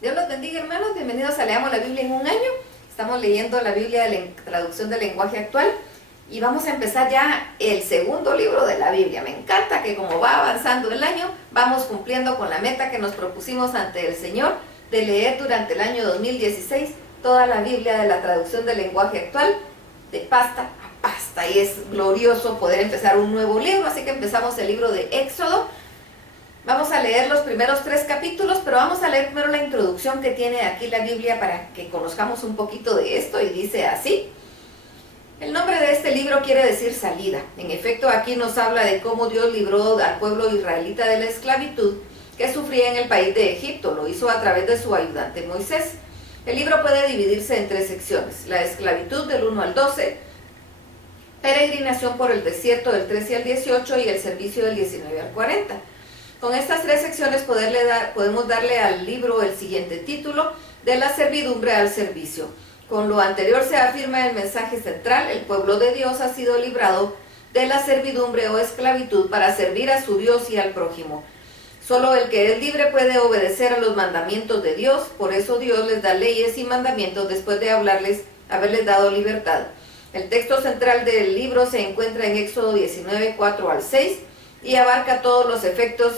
Dios los bendiga, hermanos. Bienvenidos a Leamos la Biblia en un año. Estamos leyendo la Biblia de la traducción del lenguaje actual y vamos a empezar ya el segundo libro de la Biblia. Me encanta que como va avanzando el año, vamos cumpliendo con la meta que nos propusimos ante el Señor de leer durante el año 2016 toda la Biblia de la traducción del lenguaje actual, de pasta a pasta. Y es glorioso poder empezar un nuevo libro, así que empezamos el libro de Éxodo. Vamos a leer los primeros 3 capítulos, pero vamos a leer primero la introducción que tiene aquí la Biblia para que conozcamos un poquito de esto, y dice así. El nombre de este libro quiere decir salida. En efecto, aquí nos habla de cómo Dios libró al pueblo israelita de la esclavitud que sufría en el país de Egipto. Lo hizo a través de su ayudante Moisés. El libro puede dividirse en 3 secciones: la esclavitud del 1 al 12, peregrinación por el desierto del 13 al 18 y el servicio del 19 al 40. Con estas 3 secciones podemos darle al libro el siguiente título: de la servidumbre al servicio. Con lo anterior se afirma el mensaje central: el pueblo de Dios ha sido librado de la servidumbre o esclavitud para servir a su Dios y al prójimo. Solo el que es libre puede obedecer a los mandamientos de Dios, por eso Dios les da leyes y mandamientos después de haberles dado libertad. El texto central del libro se encuentra en Éxodo 19, 4 al 6 y abarca todos los efectos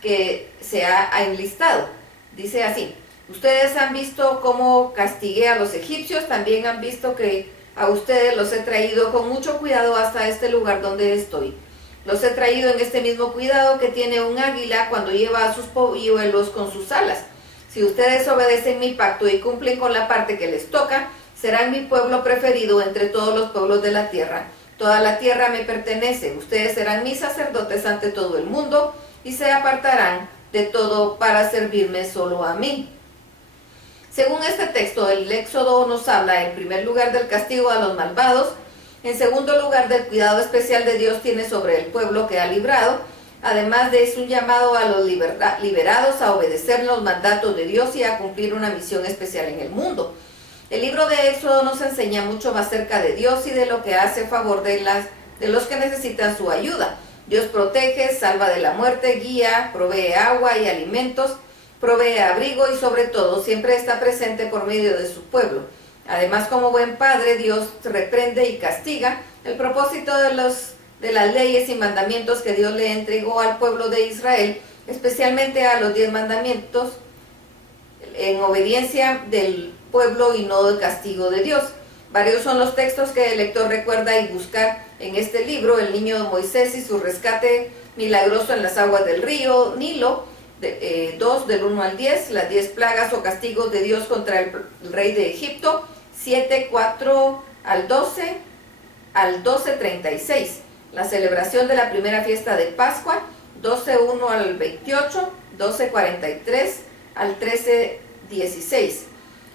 que se ha enlistado. Dice así: ustedes han visto cómo castigué a los egipcios, también han visto que a ustedes los he traído con mucho cuidado hasta este lugar donde estoy. Los he traído en este mismo cuidado que tiene un águila cuando lleva a sus polluelos con sus alas. Si ustedes obedecen mi pacto y cumplen con la parte que les toca, serán mi pueblo preferido entre todos los pueblos de la tierra. Toda la tierra me pertenece, ustedes serán mis sacerdotes ante todo el mundo y se apartarán de todo para servirme solo a mí. Según este texto, el Éxodo nos habla en primer lugar del castigo a los malvados, en segundo lugar del cuidado especial de Dios tiene sobre el pueblo que ha librado, además de es un llamado a los liberados a obedecer los mandatos de Dios y a cumplir una misión especial en el mundo. El libro de Éxodo nos enseña mucho más acerca de Dios y de lo que hace a favor de los que necesitan su ayuda. Dios protege, salva de la muerte, guía, provee agua y alimentos, provee abrigo y sobre todo siempre está presente por medio de su pueblo. Además, como buen padre, Dios reprende y castiga. El propósito de las leyes y mandamientos que Dios le entregó al pueblo de Israel, especialmente a los 10 mandamientos, en obediencia del pueblo y no del castigo de Dios. Varios son los textos que el lector recuerda y busca en este libro: el niño de Moisés y su rescate milagroso en las aguas del río Nilo, 2 del 1 al 10, las 10 plagas o castigos de Dios contra el rey de Egipto, 7, 4 al 12, al 12:36, la celebración de la primera fiesta de Pascua, 12:1 al 28, 12:43 al 13:16.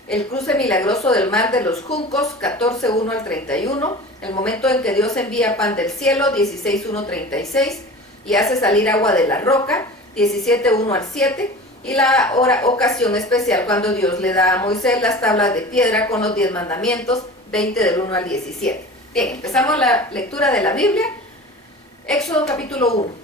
El cruce milagroso del mar de los juncos, 14:1 al 31, el momento en que Dios envía pan del cielo, 16:1-36, y hace salir agua de la roca, 17:1 al 7, y la ocasión especial cuando Dios le da a Moisés las tablas de piedra con los 10 mandamientos, 20 del 1 al 17. Bien, empezamos la lectura de la Biblia. Éxodo capítulo 1.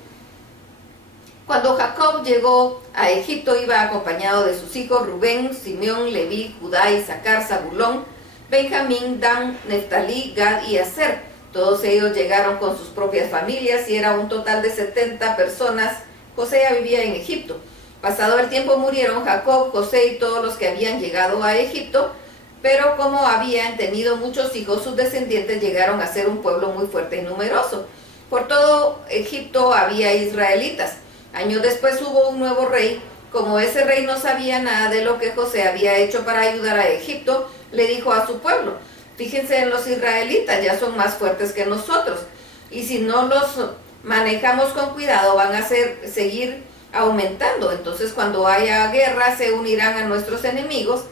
Cuando Jacob llegó a Egipto, iba acompañado de sus hijos Rubén, Simeón, Leví, Judá, Isaacar, Zabulón, Benjamín, Dan, Neftalí, Gad y Aser. Todos ellos llegaron con sus propias familias y era un total de 70 personas. José ya vivía en Egipto. Pasado el tiempo murieron Jacob, José y todos los que habían llegado a Egipto, pero como habían tenido muchos hijos, sus descendientes llegaron a ser un pueblo muy fuerte y numeroso. Por todo Egipto había israelitas. Años después hubo un nuevo rey. Como ese rey no sabía nada de lo que José había hecho para ayudar a Egipto, le dijo a su pueblo: fíjense en los israelitas, ya son más fuertes que nosotros, y si no los manejamos con cuidado van a seguir aumentando. Entonces cuando haya guerra se unirán a nuestros enemigos,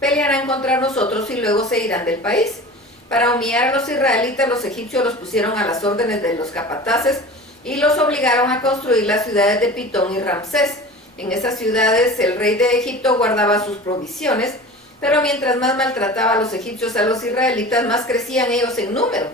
pelearán contra nosotros y luego se irán del país. Para humillar a los israelitas, los egipcios los pusieron a las órdenes de los capataces y los obligaron a construir las ciudades de Pitón y Ramsés. En esas ciudades el rey de Egipto guardaba sus provisiones, pero mientras más maltrataba a los egipcios a los israelitas, más crecían ellos en número.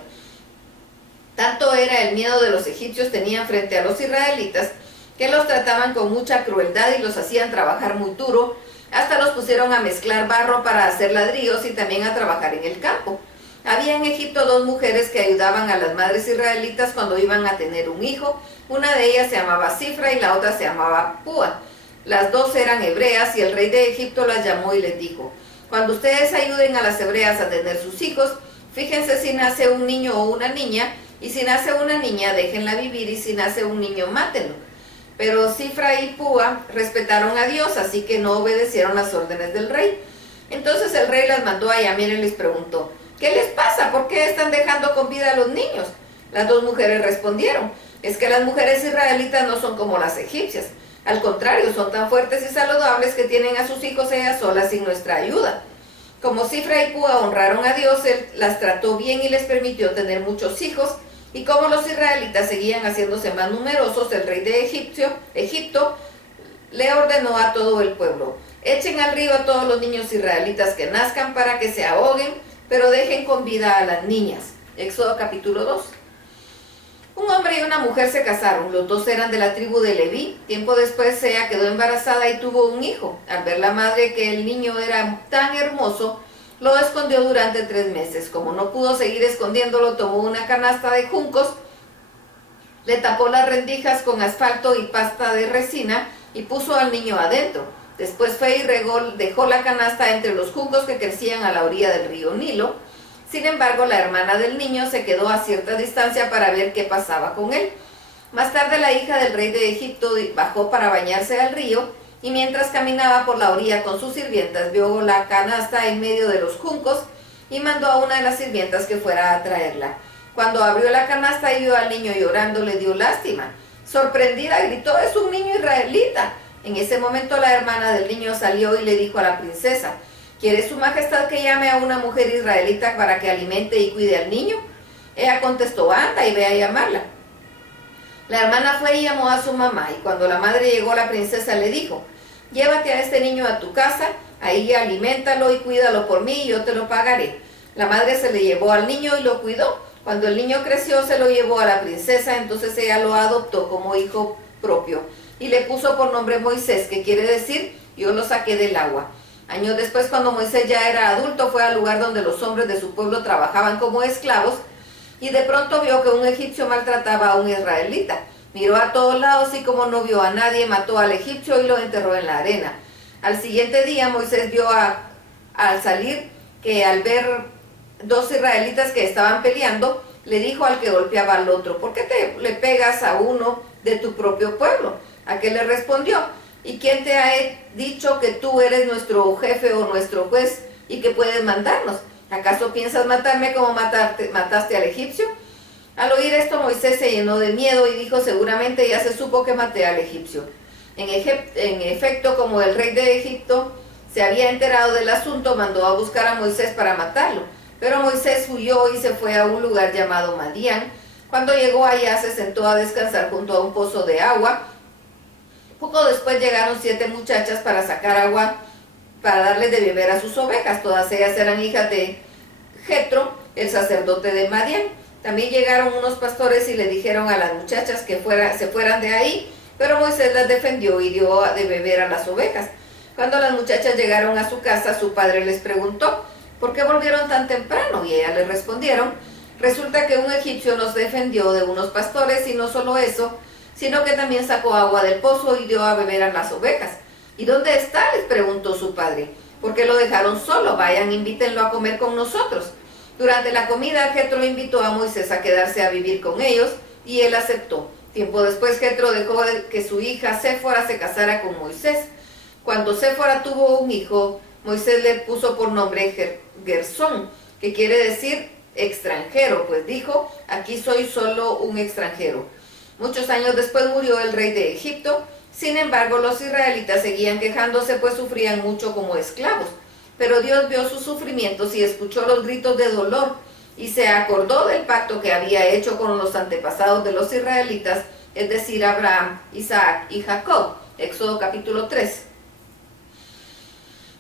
Tanto era el miedo de los egipcios tenían frente a los israelitas, que los trataban con mucha crueldad y los hacían trabajar muy duro, Hasta los pusieron a mezclar barro para hacer ladrillos y también a trabajar en el campo. Había en Egipto 2 mujeres que ayudaban a las madres israelitas cuando iban a tener un hijo. Una de ellas se llamaba Cifra y la otra se llamaba Púa. Las 2 eran hebreas y el rey de Egipto las llamó y les dijo: cuando ustedes ayuden a las hebreas a tener sus hijos, fíjense si nace un niño o una niña, y si nace una niña, déjenla vivir, y si nace un niño, mátenlo. Pero Cifra y Púa respetaron a Dios, así que no obedecieron las órdenes del rey. Entonces el rey las mandó a llamar y les preguntó: ¿qué les pasa? ¿Por qué están dejando con vida a los niños? Las 2 mujeres respondieron: es que las mujeres israelitas no son como las egipcias. Al contrario, son tan fuertes y saludables que tienen a sus hijos ellas solas sin nuestra ayuda. Como Cifra y Púa honraron a Dios, Él las trató bien y les permitió tener muchos hijos. Y como los israelitas seguían haciéndose más numerosos, el rey de Egipto le ordenó a todo el pueblo: echen al río a todos los niños israelitas que nazcan para que se ahoguen, pero dejen con vida a las niñas. Éxodo capítulo 2. Un hombre y una mujer se casaron, los 2 eran de la tribu de Leví. Tiempo después ella quedó embarazada y tuvo un hijo. Al ver la madre que el niño era tan hermoso, lo escondió durante 3 meses. Como no pudo seguir escondiéndolo, tomó una canasta de juncos, le tapó las rendijas con asfalto y pasta de resina y puso al niño adentro. Después fue y dejó la canasta entre los juncos que crecían a la orilla del río Nilo. Sin embargo, la hermana del niño se quedó a cierta distancia para ver qué pasaba con él. Más tarde, la hija del rey de Egipto bajó para bañarse al río, y mientras caminaba por la orilla con sus sirvientas, vio la canasta en medio de los juncos y mandó a una de las sirvientas que fuera a traerla. Cuando abrió la canasta y vio al niño llorando, le dio lástima. Sorprendida, gritó: ¡es un niño israelita! En ese momento la hermana del niño salió y le dijo a la princesa: ¿quiere su majestad que llame a una mujer israelita para que alimente y cuide al niño? Ella contestó: anda y ve a llamarla. La hermana fue y llamó a su mamá, y cuando la madre llegó, la princesa le dijo: llévate a este niño a tu casa, ahí aliméntalo y cuídalo por mí y yo te lo pagaré. La madre se le llevó al niño y lo cuidó. Cuando el niño creció, se lo llevó a la princesa, entonces ella lo adoptó como hijo propio y le puso por nombre Moisés, que quiere decir: yo lo saqué del agua. Años después, cuando Moisés ya era adulto, fue al lugar donde los hombres de su pueblo trabajaban como esclavos, y de pronto vio que un egipcio maltrataba a un israelita. Miró a todos lados y como no vio a nadie, mató al egipcio y lo enterró en la arena. Al siguiente día Moisés vio al salir que al ver 2 israelitas que estaban peleando, le dijo al que golpeaba al otro: ¿por qué le pegas a uno de tu propio pueblo? Aquel le respondió: ¿y quién te ha dicho que tú eres nuestro jefe o nuestro juez y que puedes mandarnos? ¿Acaso piensas matarme como mataste al egipcio? Al oír esto, Moisés se llenó de miedo y dijo: seguramente ya se supo que maté al egipcio. En efecto, como el rey de Egipto se había enterado del asunto, mandó a buscar a Moisés para matarlo. Pero Moisés huyó y se fue a un lugar llamado Madián. Cuando llegó allá, se sentó a descansar junto a un pozo de agua. Poco después llegaron 7 muchachas para sacar agua para darles de beber a sus ovejas. Todas ellas eran hijas de Jetro, el sacerdote de Madián. También llegaron unos pastores y le dijeron a las muchachas que se fueran de ahí, pero Moisés las defendió y dio de beber a las ovejas. Cuando las muchachas llegaron a su casa, su padre les preguntó: ¿por qué volvieron tan temprano? Y ellas le respondieron: resulta que un egipcio nos defendió de unos pastores, y no solo eso, sino que también sacó agua del pozo y dio a beber a las ovejas. ¿Y dónde está?, les preguntó su padre. ¿Por qué lo dejaron solo? Vayan, invítenlo a comer con nosotros. Durante la comida, Jetro invitó a Moisés a quedarse a vivir con ellos, y él aceptó. Tiempo después, Jetro dejó que su hija Séfora se casara con Moisés. Cuando Séfora tuvo un hijo, Moisés le puso por nombre Gersón, que quiere decir extranjero, pues dijo: aquí soy solo un extranjero. Muchos años después murió el rey de Egipto. Sin embargo, los israelitas seguían quejándose, pues sufrían mucho como esclavos. Pero Dios vio sus sufrimientos y escuchó los gritos de dolor, y se acordó del pacto que había hecho con los antepasados de los israelitas, es decir, Abraham, Isaac y Jacob. Éxodo capítulo 3.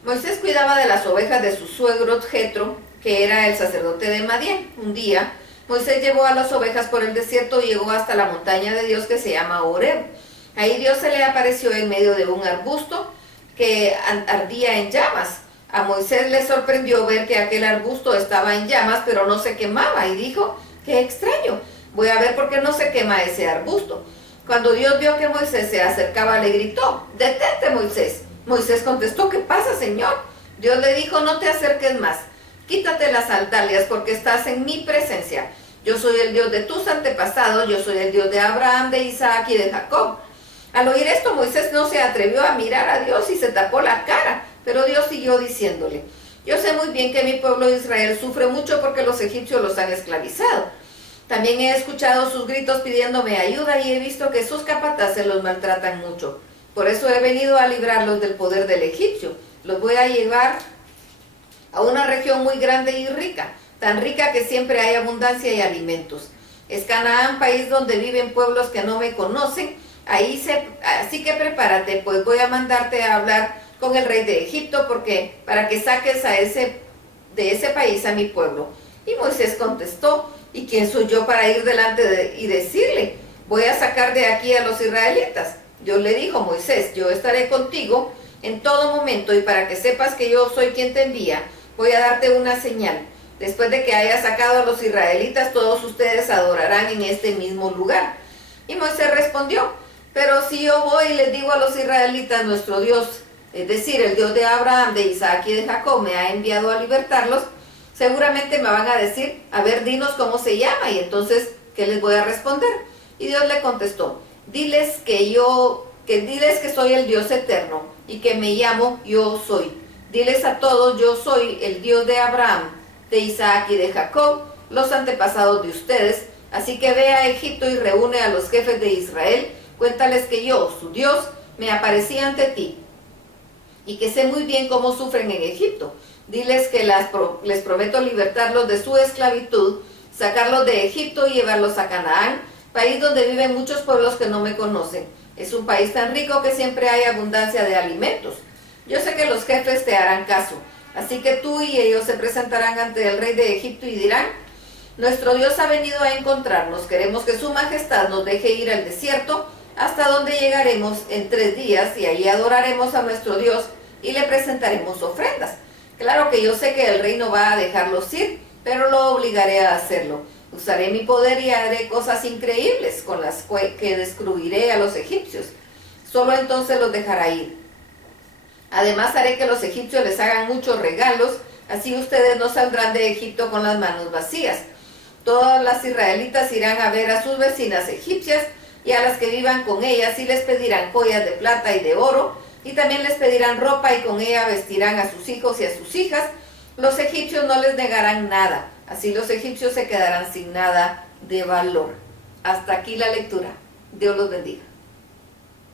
Moisés cuidaba de las ovejas de su suegro Jetro, que era el sacerdote de Madián. Un día, Moisés llevó a las ovejas por el desierto y llegó hasta la montaña de Dios que se llama Horeb. Ahí Dios se le apareció en medio de un arbusto. que ardía en llamas. A Moisés le sorprendió ver que aquel arbusto estaba en llamas, pero no se quemaba, y dijo: qué extraño, voy a ver por qué no se quema ese arbusto. Cuando Dios vio que Moisés se acercaba, le gritó: detente, Moisés. Moisés contestó: ¿qué pasa, Señor? Dios le dijo: no te acerques más, quítate las sandalias, porque estás en mi presencia. Yo soy el Dios de tus antepasados, yo soy el Dios de Abraham, de Isaac y de Jacob. Al oír esto, Moisés no se atrevió a mirar a Dios y se tapó la cara, pero Dios siguió diciéndole: yo sé muy bien que mi pueblo Israel sufre mucho porque los egipcios los han esclavizado. También he escuchado sus gritos pidiéndome ayuda y he visto que sus capataces los maltratan mucho. Por eso he venido a librarlos del poder del egipcio. Los voy a llevar a una región muy grande y rica, tan rica que siempre hay abundancia y alimentos. Es Canaán, país donde viven pueblos que no me conocen. Así que prepárate, pues voy a mandarte a hablar con el rey de Egipto para que saques de ese país a mi pueblo. Y Moisés contestó: ¿y quién soy yo para ir delante y decirle: voy a sacar de aquí a los israelitas? Dios le dijo: Moisés, yo estaré contigo en todo momento, y para que sepas que yo soy quien te envía, voy a darte una señal. Después de que haya sacado a los israelitas, todos ustedes adorarán en este mismo lugar. Y Moisés respondió: pero si yo voy y les digo a los israelitas: nuestro Dios, es decir, el Dios de Abraham, de Isaac y de Jacob, me ha enviado a libertarlos, seguramente me van a decir: a ver, dinos cómo se llama. Y entonces, ¿qué les voy a responder? Y Dios le contestó: diles que soy el Dios eterno y que me llamo Yo Soy. Diles a todos: yo soy el Dios de Abraham, de Isaac y de Jacob, los antepasados de ustedes. Así que ve a Egipto y reúne a los jefes de Israel. Cuéntales que yo, su Dios, me aparecí ante ti y que sé muy bien cómo sufren en Egipto. Diles que les prometo libertarlos de su esclavitud, sacarlos de Egipto y llevarlos a Canaán, país donde viven muchos pueblos que no me conocen. Es un país tan rico que siempre hay abundancia de alimentos. Yo sé que los jefes te harán caso, así que tú y ellos se presentarán ante el rey de Egipto y dirán: nuestro Dios ha venido a encontrarnos, queremos que su majestad nos deje ir al desierto, hasta donde llegaremos en 3 días, y allí adoraremos a nuestro Dios y le presentaremos ofrendas. Claro que yo sé que el rey no va a dejarlos ir, pero lo obligaré a hacerlo. Usaré mi poder y haré cosas increíbles con las que destruiré a los egipcios. Solo entonces los dejará ir. Además haré que los egipcios les hagan muchos regalos, así ustedes no saldrán de Egipto con las manos vacías. Todas las israelitas irán a ver a sus vecinas egipcias y a las que vivan con ellas, y les pedirán joyas de plata y de oro, y también les pedirán ropa, y con ella vestirán a sus hijos y a sus hijas. Los egipcios no les negarán nada, así los egipcios se quedarán sin nada de valor. Hasta aquí la lectura. Dios los bendiga.